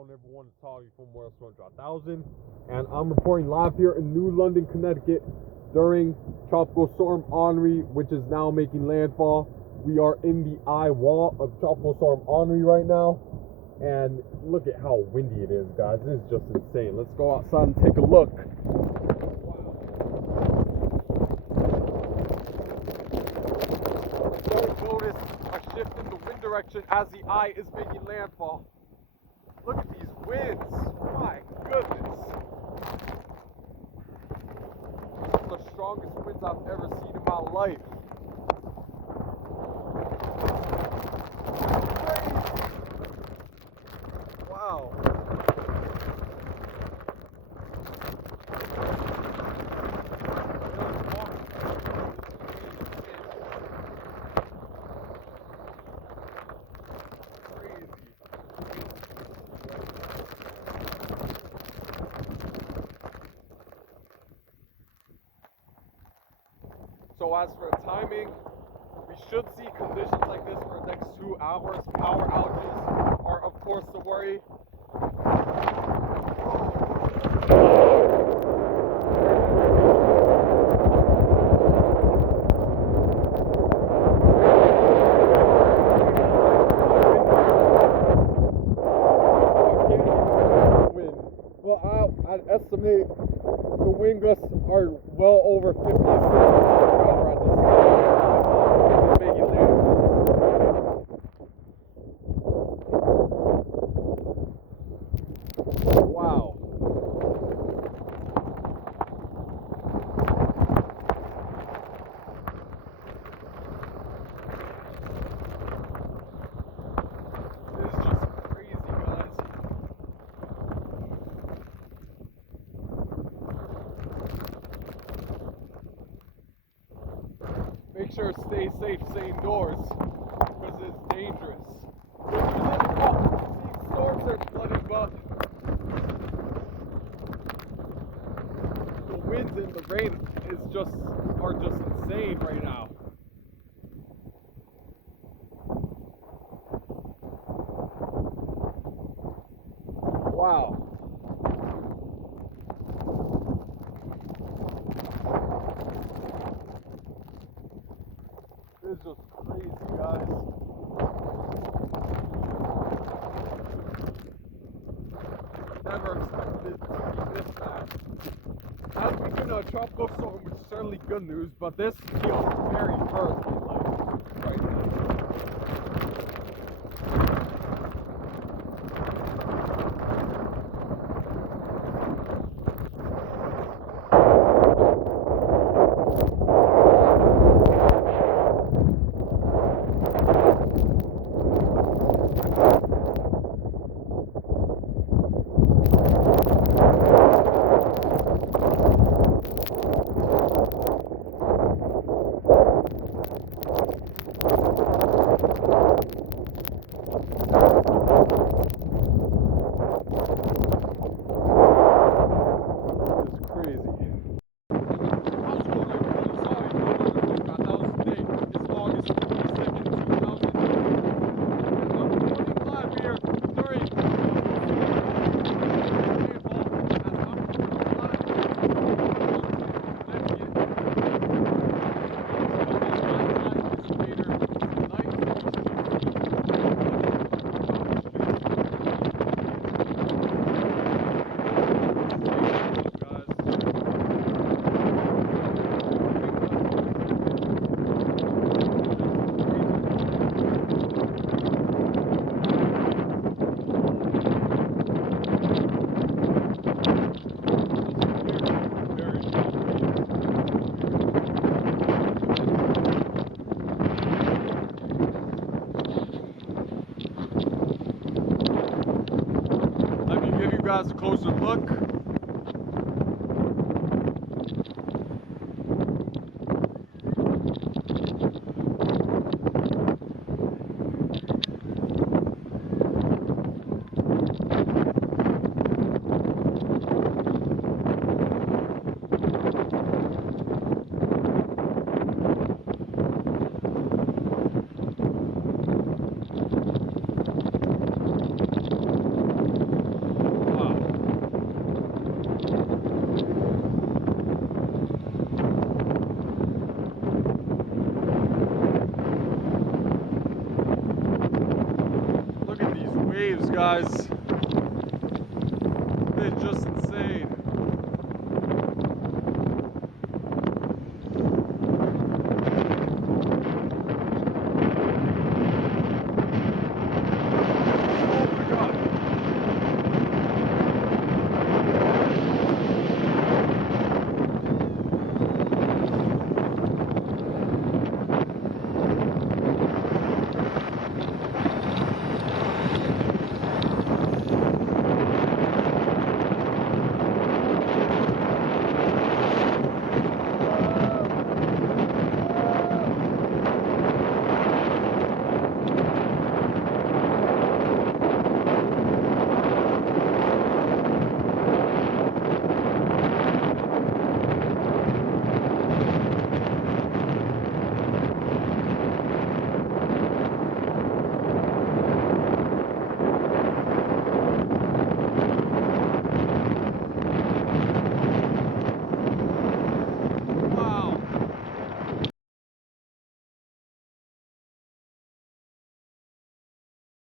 Cyclone, everyone. It's Tommy from World 1000, and I'm reporting live here in New London, Connecticut during Tropical Storm Henri, which is now making landfall. We are in the Eyewall of Tropical Storm Henri right now, and look at how windy it is, guys. This is just insane. Let's go outside and take a look. Notice a shift in the wind direction as the eye is making landfall. Look at these winds. My goodness. Some of the strongest winds I've ever seen in my life. Crazy. Wow. So as for timing, we should see conditions like this for the next 2 hours. Power outages are of course the worry. Well, I'd estimate the wind gusts are well over 50 to 60 miles per hour at this time. Making landfall. Wow. This is just crazy, guys. Make sure to stay safe, stay indoors, because it's dangerous. These storms are flooding, but the winds and the rain are just insane right now. Wow. This is just crazy, guys. Never expected it to be this bad. As we've been a tropical storm, which is certainly good news, but this feels very hurricane-like right now. Guys, a closer look. waves, guys. It's just insane.